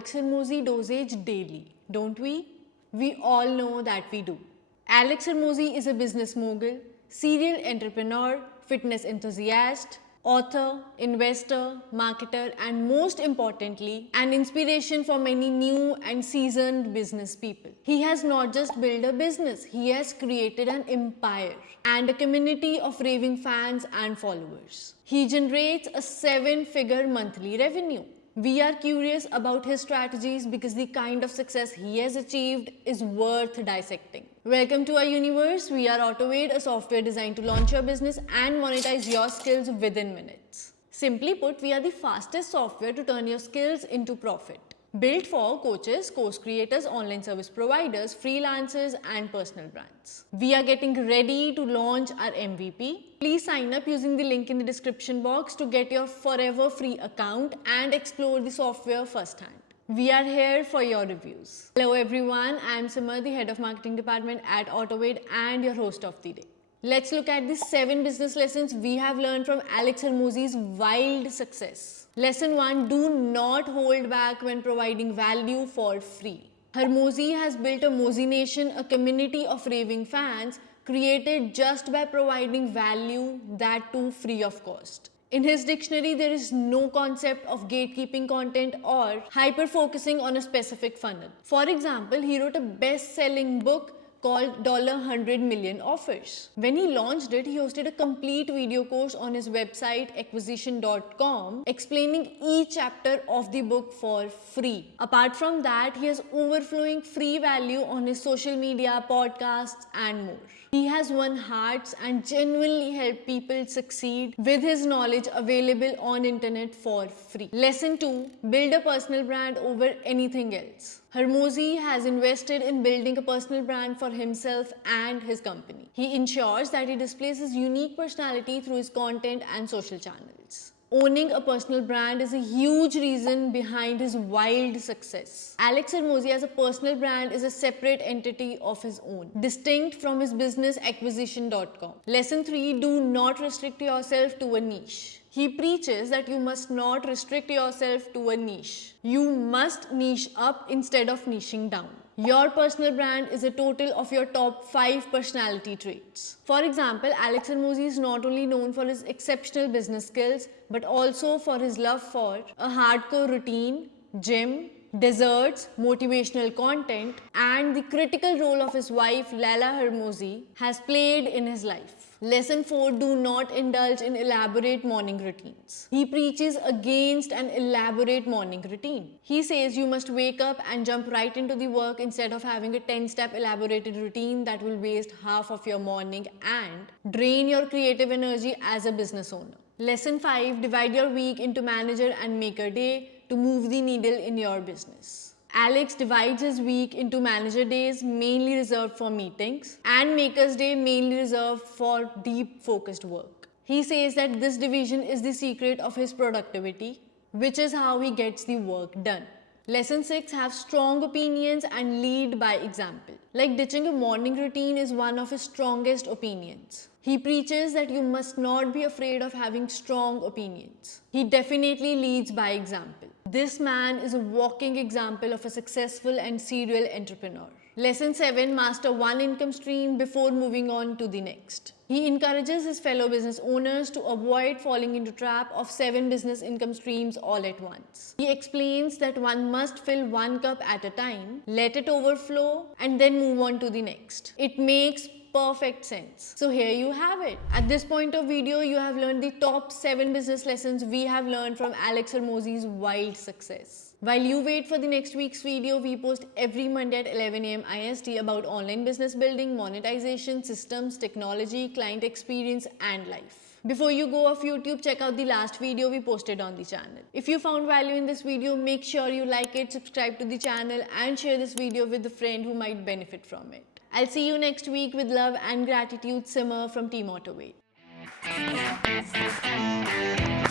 Alex Hormozi dosage daily, don't we? We all know that we do. Alex Hormozi is a business mogul, serial entrepreneur, fitness enthusiast, author, investor, marketer, and most importantly, an inspiration for many new and seasoned business people. He has not just built a business, he has created an empire and a community of raving fans and followers. He generates a 7-figure monthly revenue. We are curious about his strategies because the kind of success he has achieved is worth dissecting. Welcome to our universe. We are AutoAid, a software designed to launch your business and monetize your skills within minutes. Simply put, we are the fastest software to turn your skills into profit. Built for coaches, course creators, online service providers, freelancers, and personal brands. We are getting ready to launch our MVP. Please sign up using the link in the description box to get your forever free account and explore the software firsthand. We are here for your reviews. Hello everyone, I am Simar, the head of marketing department at AutoAid and your host of the day. Let's look at the 7 business lessons we have learned from Alex Hormozi's wild success. Lesson 1. Do not hold back when providing value for free. Hormozi has built a Mozi Nation, a community of raving fans created just by providing value, that too free of cost. In his dictionary, there is no concept of gatekeeping content or hyper-focusing on a specific funnel. For example, he wrote a best-selling book called $100 Million Offers. When he launched it, he hosted a complete video course on his website acquisition.com explaining each chapter of the book for free. Apart from that, he has overflowing free value on his social media, podcasts, and more. He has won hearts and genuinely helped people succeed with his knowledge available on internet for free. Lesson 2. Build a personal brand over anything else. Hormozi has invested in building a personal brand for himself and his company. He ensures that he displays his unique personality through his content and social channels. Owning a personal brand is a huge reason behind his wild success. Alex Hormozi as a personal brand is a separate entity of his own, distinct from his business acquisition.com. Lesson 3. Do not restrict yourself to a niche. He preaches that you must not restrict yourself to a niche. You must niche up instead of niching down. Your personal brand is a total of your top 5 personality traits. For example, Alex Hormozi is not only known for his exceptional business skills, but also for his love for a hardcore routine, gym, desserts, motivational content, and the critical role of his wife, Lala Hormozi, has played in his life. Lesson 4. Do not indulge in elaborate morning routines. He preaches against an elaborate morning routine. He says you must wake up and jump right into the work instead of having a 10-step elaborated routine that will waste half of your morning and drain your creative energy as a business owner. Lesson 5. Divide your week into manager and maker day to move the needle in your business. Alex divides his week into manager days, mainly reserved for meetings, and maker's day, mainly reserved for deep focused work. He says that this division is the secret of his productivity, which is how he gets the work done. Lesson 6. Have strong opinions and lead by example. Like ditching a morning routine is one of his strongest opinions. He preaches that you must not be afraid of having strong opinions. He definitely leads by example. This man is a walking example of a successful and serial entrepreneur. Lesson 7. Master one income stream before moving on to the next. He encourages his fellow business owners to avoid falling into trap of 7 business income streams all at once. He explains that one must fill one cup at a time, let it overflow, and then move on to the next. It makes perfect sense. So here you have it. At this point of video, you have learned the top 7 business lessons we have learned from Alex Hormozi's wild success. While you wait for the next week's video, we post every Monday at 11 AM IST about online business building, monetization, systems, technology, client experience, and life. Before you go off YouTube, check out the last video we posted on the channel. If you found value in this video, make sure you like it, subscribe to the channel, and share this video with a friend who might benefit from it. I'll see you next week with love and gratitude. Simar from Team AutoAid.